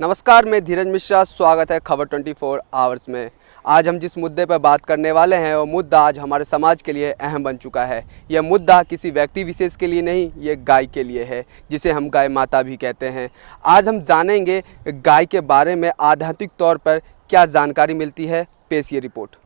नमस्कार, मैं धीरज मिश्रा। स्वागत है खबर 24 आवर्स में। आज हम जिस मुद्दे पर बात करने वाले हैं वो मुद्दा आज हमारे समाज के लिए अहम बन चुका है। यह मुद्दा किसी व्यक्ति विशेष के लिए नहीं, ये गाय के लिए है, जिसे हम गाय माता भी कहते हैं। आज हम जानेंगे गाय के बारे में आध्यात्मिक तौर पर क्या जानकारी मिलती है। पेश ये रिपोर्ट।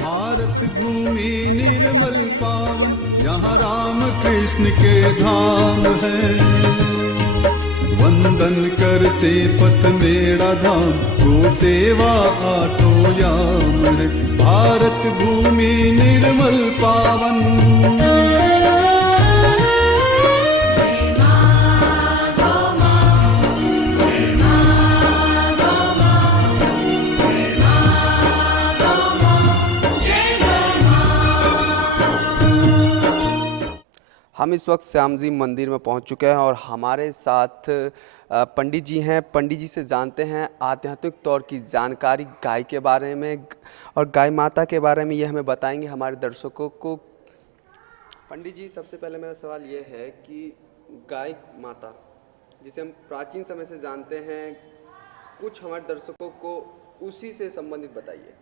भारत भूमि निर्मल पावन, यहाँ राम कृष्ण के धाम है। वंदन करते पथ मेरा धाम, गो सेवा आठो याम है। भारत भूमि निर्मल पावन। हम इस वक्त श्याम जी मंदिर में पहुंच चुके हैं और हमारे साथ पंडित जी हैं। पंडित जी से जानते हैं आध्यात्मिक तौर की जानकारी गाय के बारे में और गाय माता के बारे में। ये हमें बताएंगे हमारे दर्शकों को। पंडित जी, सबसे पहले मेरा सवाल ये है कि गाय माता, जिसे हम प्राचीन समय से जानते हैं, कुछ हमारे दर्शकों को उसी से संबंधित बताइए।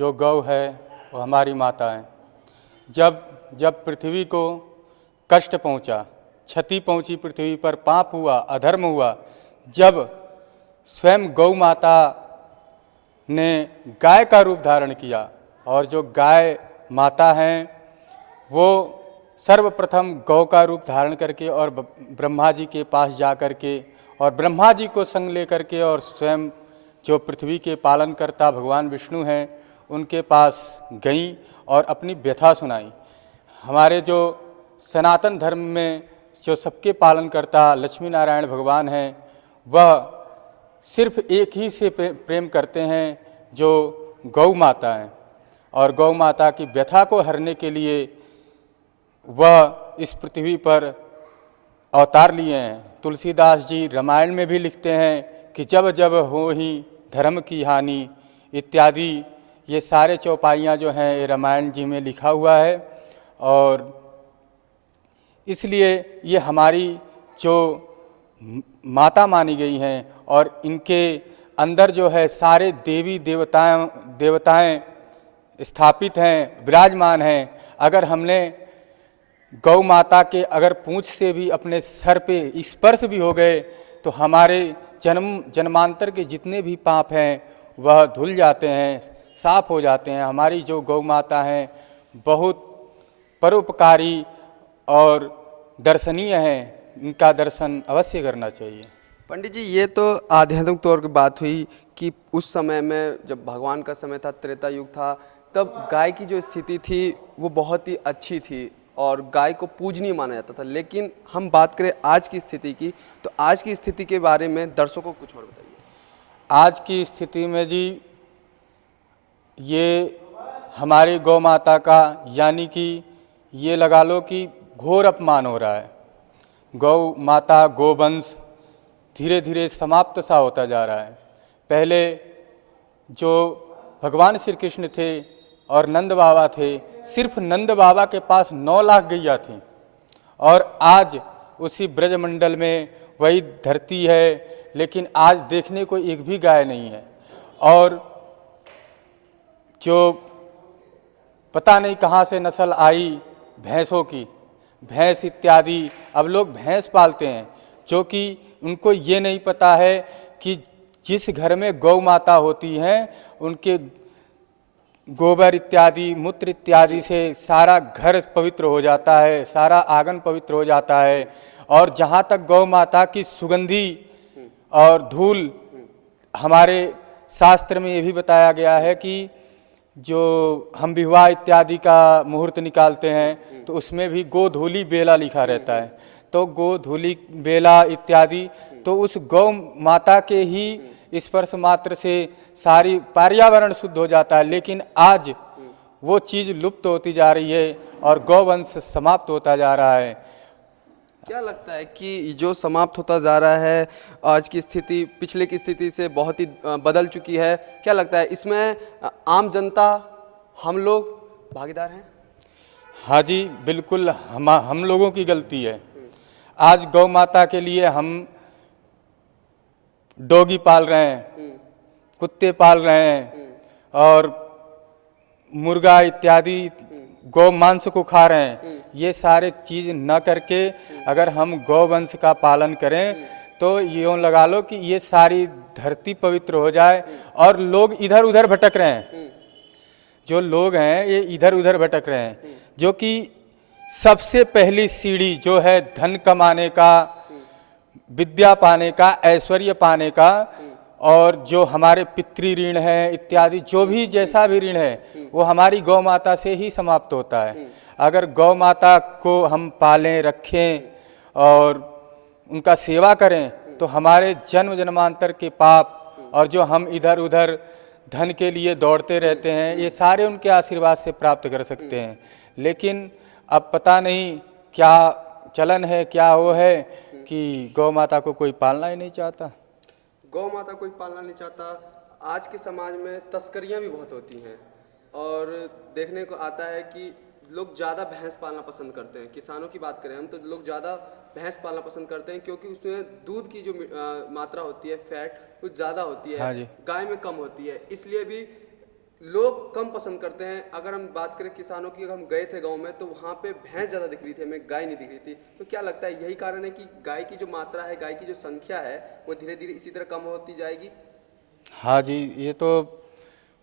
गौ है वो हमारी माता है। जब पृथ्वी को कष्ट पहुंचा, क्षति पहुंची, पृथ्वी पर पाप हुआ, अधर्म हुआ, जब स्वयं गौ माता ने गाय का रूप धारण किया, और जो गाय माता हैं वो सर्वप्रथम गौ का रूप धारण करके और ब्रह्मा जी के पास जा कर के और ब्रह्मा जी को संग ले करके और स्वयं जो पृथ्वी के पालनकर्ता भगवान विष्णु हैं उनके पास गईं और अपनी व्यथा सुनाई। हमारे जो सनातन धर्म में जो सबके पालन करता लक्ष्मी नारायण भगवान हैं, वह सिर्फ एक ही से प्रेम करते हैं, जो गौ माता हैं। और गौ माता की व्यथा को हरने के लिए वह इस पृथ्वी पर अवतार लिए हैं। तुलसीदास जी रामायण में भी लिखते हैं कि जब जब हो ही धर्म की हानि इत्यादि। ये सारे चौपाइयाँ जो हैं ये रामायण जी में लिखा हुआ है। और इसलिए ये हमारी जो माता मानी गई हैं और इनके अंदर जो है सारे देवी देवताएं स्थापित हैं, विराजमान हैं। अगर हमने गौ माता के अगर पूंछ से भी अपने सर पे स्पर्श भी हो गए तो हमारे जन्मांतर के जितने भी पाप हैं वह धुल जाते हैं, साफ हो जाते हैं। हमारी जो गौ माता हैं बहुत परोपकारी और दर्शनीय हैं, इनका दर्शन अवश्य करना चाहिए। पंडित जी, ये तो आध्यात्मिक तौर की बात हुई कि उस समय में जब भगवान का समय था, त्रेता युग था, तब गाय की जो स्थिति थी वो बहुत ही अच्छी थी और गाय को पूजनीय माना जाता था। लेकिन हम बात करें आज की स्थिति की, तो आज की स्थिति के बारे में दर्शकों को कुछ और बताइए। आज की स्थिति में जी ये हमारी गौ माता का यानी कि ये लगा लो कि घोर अपमान हो रहा है। गौ माता, गोवंश धीरे धीरे समाप्त सा होता जा रहा है। पहले जो भगवान श्री कृष्ण थे और नंद बाबा थे, सिर्फ नंद बाबा के पास 9 लाख गैया थी, और आज उसी ब्रजमंडल में वही धरती है, लेकिन आज देखने को एक भी गाय नहीं है। और जो पता नहीं कहाँ से नस्ल आई भैंसों की, भैंस इत्यादि अब लोग भैंस पालते हैं, जो कि उनको ये नहीं पता है कि जिस घर में गौ माता होती हैं उनके गोबर इत्यादि मूत्र इत्यादि से सारा घर पवित्र हो जाता है, सारा आंगन पवित्र हो जाता है। और जहाँ तक गौ माता की सुगंधी और धूल, हमारे शास्त्र में ये भी बताया गया है कि जो हम विवाह इत्यादि का मुहूर्त निकालते हैं तो उसमें भी गोधूली बेला लिखा रहता है। तो गोधूली बेला इत्यादि तो उस गौ माता के ही स्पर्श मात्र से सारी पर्यावरण शुद्ध हो जाता है। लेकिन आज वो चीज़ लुप्त होती जा रही है और गौवंश समाप्त होता जा रहा है। क्या लगता है कि जो समाप्त होता जा रहा है, आज की स्थिति पिछले की स्थिति से बहुत ही बदल चुकी है, क्या लगता है इसमें आम जनता, हम लोग भागीदार हैं? हाँ जी, बिल्कुल हम लोगों की गलती है। आज गौ माता के लिए हम डॉगी पाल रहे हैं, कुत्ते पाल रहे हैं और मुर्गा इत्यादि गौ मांस को खा रहे हैं। ये सारे चीज न करके अगर हम गौवंश का पालन करें तो यूँ लगा लो कि ये सारी धरती पवित्र हो जाए। और लोग इधर उधर भटक रहे हैं, जो लोग हैं ये इधर उधर भटक रहे हैं, जो कि सबसे पहली सीढ़ी जो है धन कमाने का, विद्या पाने का, ऐश्वर्य पाने का, और जो हमारे पितृ ऋण है इत्यादि जो भी जैसा भी ऋण है वो हमारी गौ माता से ही समाप्त होता है। अगर गौ माता को हम पालें, रखें और उनका सेवा करें तो हमारे जन्म जन्मांतर के पाप और जो हम इधर उधर धन के लिए दौड़ते रहते हैं ये सारे उनके आशीर्वाद से प्राप्त कर सकते हैं। लेकिन अब पता नहीं क्या चलन है, क्या वो है कि गौ माता को कोई पालना ही नहीं चाहता। गौ माता कोई पालना नहीं चाहता। आज के समाज में तस्करियां भी बहुत होती हैं और देखने को आता है कि लोग ज़्यादा भैंस पालना पसंद करते हैं। किसानों की बात करें हम तो लोग ज़्यादा भैंस पालना पसंद करते हैं क्योंकि उसमें दूध की जो मात्रा होती है, फैट कुछ ज़्यादा होती है। हाँ जी। गाय में कम होती है, इसलिए भी लोग कम पसंद करते हैं। अगर हम बात करें किसानों की, अगर हम गए थे गांव में तो वहाँ पे भैंस ज़्यादा दिख रही थी, हमें गाय नहीं दिख रही थी। तो क्या लगता है यही कारण है कि गाय की जो मात्रा है, गाय की जो संख्या है वो धीरे धीरे इसी तरह कम होती जाएगी? हाँ जी, ये तो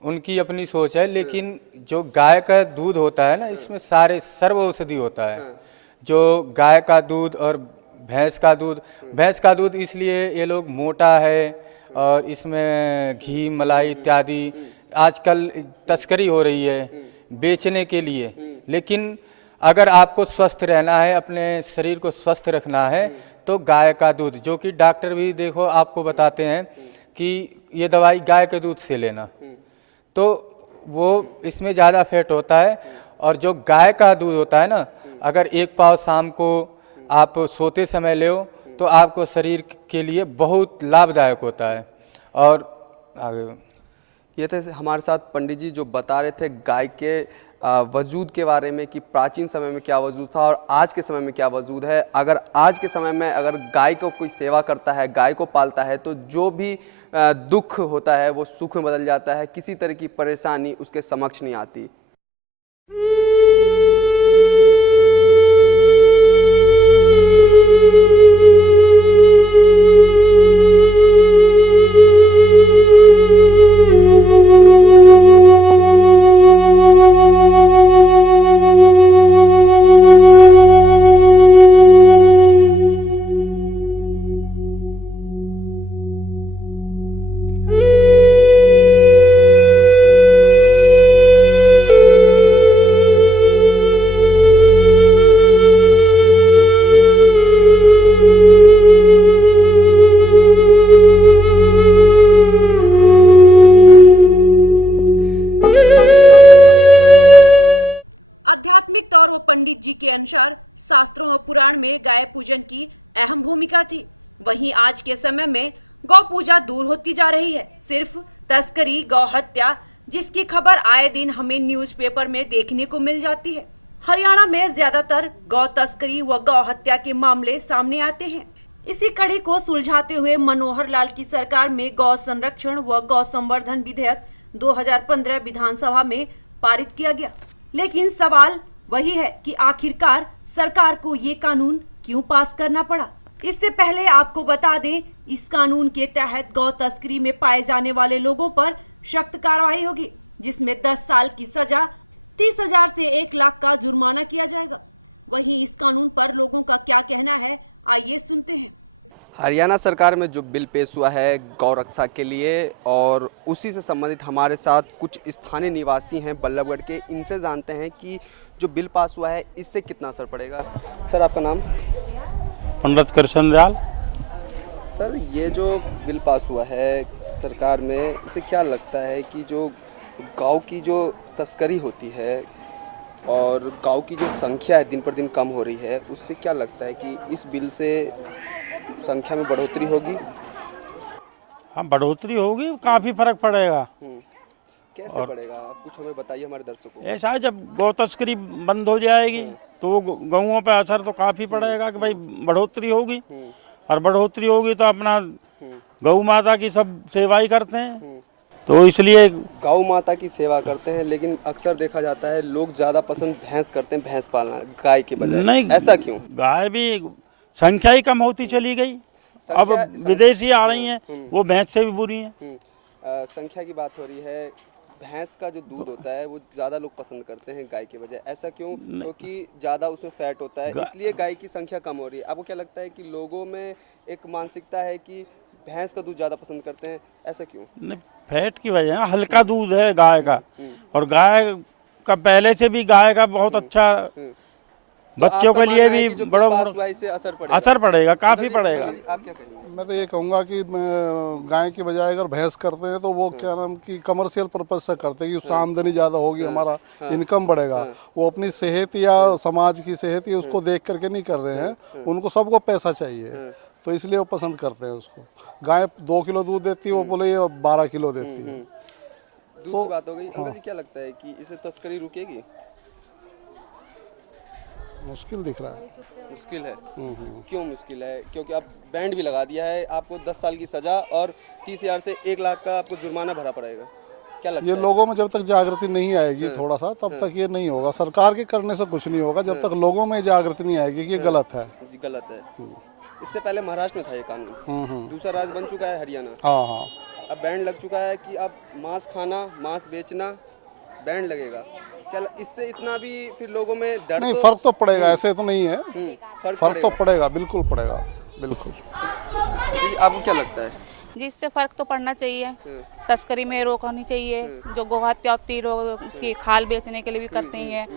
उनकी अपनी सोच है। लेकिन जो गाय का दूध होता है ना, इसमें सारे सर्व औषधि होता है। जो गाय का दूध और भैंस का दूध इसलिए ये लोग मोटा है और इसमें घी मलाई इत्यादि आजकल तस्करी हो रही है बेचने के लिए। लेकिन अगर आपको स्वस्थ रहना है, अपने शरीर को स्वस्थ रखना है तो गाय का दूध, जो कि डॉक्टर भी देखो आपको बताते हैं कि ये दवाई गाय के दूध से लेना, तो वो इसमें ज़्यादा फैट होता है। और जो गाय का दूध होता है ना, अगर एक पाव शाम को आप सोते समय ले तो आपको शरीर के लिए बहुत लाभदायक होता है। और आगे ये थे हमारे साथ पंडित जी जो बता रहे थे गाय के वजूद के बारे में कि प्राचीन समय में क्या वजूद था और आज के समय में क्या वजूद है। अगर आज के समय में अगर गाय को कोई सेवा करता है, गाय को पालता है तो जो भी दुख होता है वो सुख में बदल जाता है, किसी तरह की परेशानी उसके समक्ष नहीं आती। हरियाणा सरकार में जो बिल पेश हुआ है गौ रक्षा के लिए, और उसी से संबंधित हमारे साथ कुछ स्थानीय निवासी हैं बल्लभगढ़ के, इनसे जानते हैं कि जो बिल पास हुआ है इससे कितना असर पड़ेगा। सर, आपका नाम? पंडित कृष्ण दयाल। सर, ये जो बिल पास हुआ है सरकार में, इसे क्या लगता है कि जो गाँव की जो तस्करी होती है और गाँव की जो संख्या है दिन पर दिन कम हो रही है, उससे क्या लगता है कि इस बिल से संख्या में बढ़ोतरी होगी? हाँ, बढ़ोतरी होगी, काफ़ी फर्क पड़ेगा। कैसे पड़ेगा, आप कुछ हमें बताइए हमारे दर्शकों को। ऐसा है, जब गौ तस्करी बंद हो जाएगी तो गौओं पे असर तो काफ़ी पड़ेगा कि भाई बढ़ोतरी होगी, और बढ़ोतरी होगी तो अपना गौ माता की सब सेवाई करते हैं, तो इसलिए गौ माता की सेवा करते हैं, लेकिन अक्सर देखा जाता है लोग ज़्यादा पसंद भैंस करते हैं, भैंस पालना गाय के बजाय। नहीं, ऐसा क्यों? गाय भी संख्या ही कम होती चली गई। अब विदेशी आ रही हैं, वो भैंस से भी बुरी हैं। संख्या की बात हो रही है, भैंस का जो दूध होता है वो ज़्यादा लोग पसंद करते हैं गाय के बजाय। ऐसा क्यों? क्योंकि ज़्यादा उसमें फैट होता है, इसलिए गाय की संख्या कम हो रही है। आपको क्या लगता है कि लोगों में एक मानसिकता है कि भैंस का दूध ज़्यादा पसंद करते हैं, ऐसा क्यों? नहीं, फैट की वजह है, हल्का दूध है गाय का, और गाय का पहले से भी गाय का बहुत अच्छा, बच्चों के लिए भी बड़ा इससे असर पड़ेगा, काफ़ी पड़ेगा। आप क्या कहेंगे? मैं तो ये कहूँगा कि गाय की बजाय अगर भैंस करते हैं तो वो क्या नाम कि कमर्शियल पर्पज से करते हैं कि उससे आमदनी ज़्यादा होगी, हमारा इनकम बढ़ेगा। वो अपनी सेहत या समाज की सेहत या उसको देख करके नहीं कर रहे हैं, उनको सबको पैसा चाहिए, तो इसलिए वो पसंद करते हैं उसको। गाय 2 किलो दूध देती है, वो बोले ये 12 किलो देती है। दूध की बात हो गई। अंकल जी, क्या लगता है कि इसे तस्करी रुकेगी? मुश्किल दिख रहा है। मुश्किल है। क्यों मुश्किल है? क्योंकि आप बैंड भी लगा दिया है, आपको 10 साल की सजा और 30,000 से 1 लाख का आपको जुर्माना भरा पड़ेगा। क्या लगता ये है? लोगों में जब तक जागृति नहीं आएगी थोड़ा सा, तब तक ये नहीं होगा। सरकार के करने से कुछ नहीं होगा जब तक लोगों में जागृति नहीं आएगी कि ये गलत है। जी, गलत है। इससे पहले महाराष्ट्र में था ये कानून, दूसरा राज्य बन चुका है हरियाणा। हाँ हाँ, अब बैंड लग चुका है कि अब मांस खाना, मांस बेचना बैंड लगेगा। क्या इससे इतना भी फिर लोगों में डर? नहीं, फर्क तो पड़ेगा, ऐसे तो नहीं है, फर्क तो पड़ेगा। पड़ेगा, बिल्कुल पड़ेगा, बिल्कुल। जी, आपको क्या लगता है? जिससे फर्क तो पड़ना चाहिए, तस्करी में रोक होनी चाहिए। जो गौ हत्या होती है, लोग उसकी खाल बेचने के लिए भी करते ही हैं,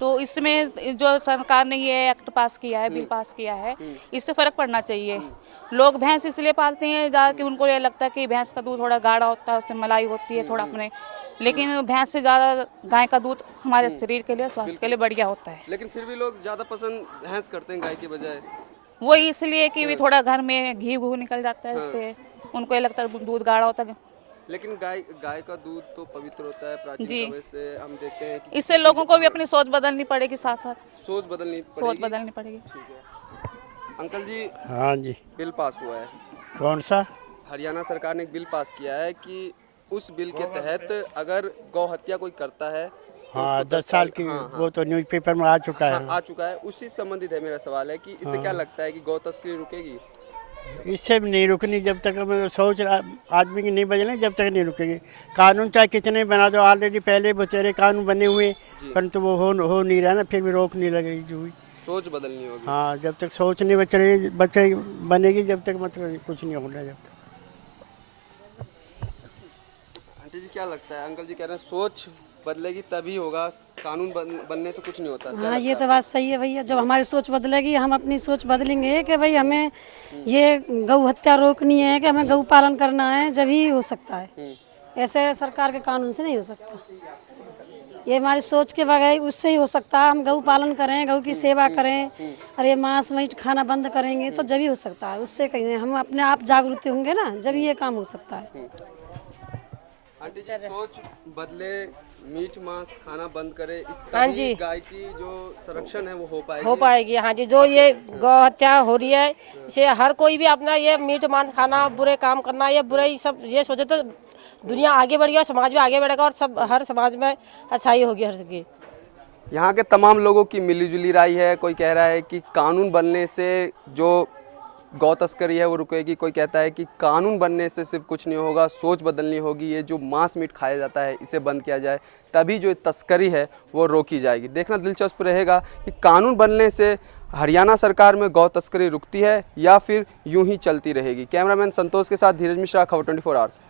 तो इसमें जो सरकार ने ये एक्ट पास किया है, बिल पास किया है, इससे फ़र्क पड़ना चाहिए। लोग भैंस इसलिए पालते हैं ज़्यादा कि उनको ये लगता है कि भैंस का दूध थोड़ा गाढ़ा होता है, उससे मलाई होती है थोड़ा अपने, लेकिन भैंस से ज़्यादा गाय का दूध हमारे शरीर के लिए, स्वास्थ्य के लिए बढ़िया होता है। लेकिन फिर भी लोग ज़्यादा पसंद भैंस करते हैं गाय के बजाय। वो इसलिए कि भी थोड़ा घर में घी निकल जाता है, इससे उनको ये लगता है दूध गाढ़ा होता है। लेकिन गाय का दूध तो पवित्र होता है, प्राचीन जी। समय से हम देखते हैं कि इससे लोगों को भी अपनी सोच बदलनी पड़ेगी, साथ साथ सोच बदलनी सोच पड़ेगी। बदलनी पड़ेगी। ठीक है। अंकल जी, हाँ जी। बिल पास हुआ है, कौन सा? हरियाणा सरकार ने एक बिल पास किया है कि उस बिल के तहत अगर गौ हत्या कोई करता है तो हाँ, उसको 10 साल की, वो तो न्यूज़पेपर में आ चुका है। आ चुका है। उसी से संबंधित है मेरा सवाल है कि इससे क्या लगता है कि गौ तस्करी रुकेगी? इससे भी नहीं रुकनी, जब तक हमें सोच आदमी की नहीं बदले जब तक नहीं रुकेगी। कानून चाहे कितने बना दो, ऑलरेडी पहले बचेरे कानून बने हुए, परंतु वो हो नहीं रहा ना, फिर भी रोक नहीं लग रही जो भी। सोच बदलनी होगी। हाँ, जब तक सोच नहीं बचे बनेगी, जब तक मतलब कुछ नहीं होना। जब तक आंटी जी, क्या लगता है? अंकल जी कह रहे हैं सोच बदलेगी तभी होगा, कानून बनने से कुछ नहीं होता। क्या हाँ, ये लगता तो बात सही है भैया। जब हमारी सोच बदलेगी, हम अपनी सोच बदलेंगे कि भाई हमें ये गौ हत्या रोकनी है, कि हमें गौ पालन करना है, जब ही हो सकता है। ऐसे सरकार के कानून से नहीं हो सकता। ये हमारी सोच के बगैर उससे ही हो सकता है। हम गौ पालन करें, गौ की सेवा करें, और ये मांस मीट खाना बंद करेंगे तो जब ही हो सकता है। उससे कहीं हम अपने आप जागरूक होंगे ना, जब ही ये काम हो सकता है। आंटी जी, सोच बदले, मीट मांस खाना बंद करे, हाँ तभी जी। गाय की जो संरक्षण है वो हो पाएगी। हो पाएगी। हाँ जी, जो ये गौ हत्या हो रही है, इसे हर कोई भी अपना ये मीट मांस खाना, बुरे काम करना, ये बुरे ही सब ये सोचे तो दुनिया आगे बढ़ेगी और समाज भी आगे बढ़ेगा, और सब हर समाज में अच्छाई होगी हर की। यहाँ के तमाम लोगों की मिलीजुली राय है। कोई कह रहा है कि कानून बनने से जो गौ तस्करी है वो रुकेगी, कोई कहता है कि कानून बनने से सिर्फ कुछ नहीं होगा, सोच बदलनी होगी, ये जो मांस मीट खाया जाता है इसे बंद किया जाए, तभी जो तस्करी है वो रोकी जाएगी। देखना दिलचस्प रहेगा कि कानून बनने से हरियाणा सरकार में गौ तस्करी रुकती है या फिर यूं ही चलती रहेगी। कैमरामैन संतोष के साथ धीरज मिश्रा, खबर 24 आवर्स।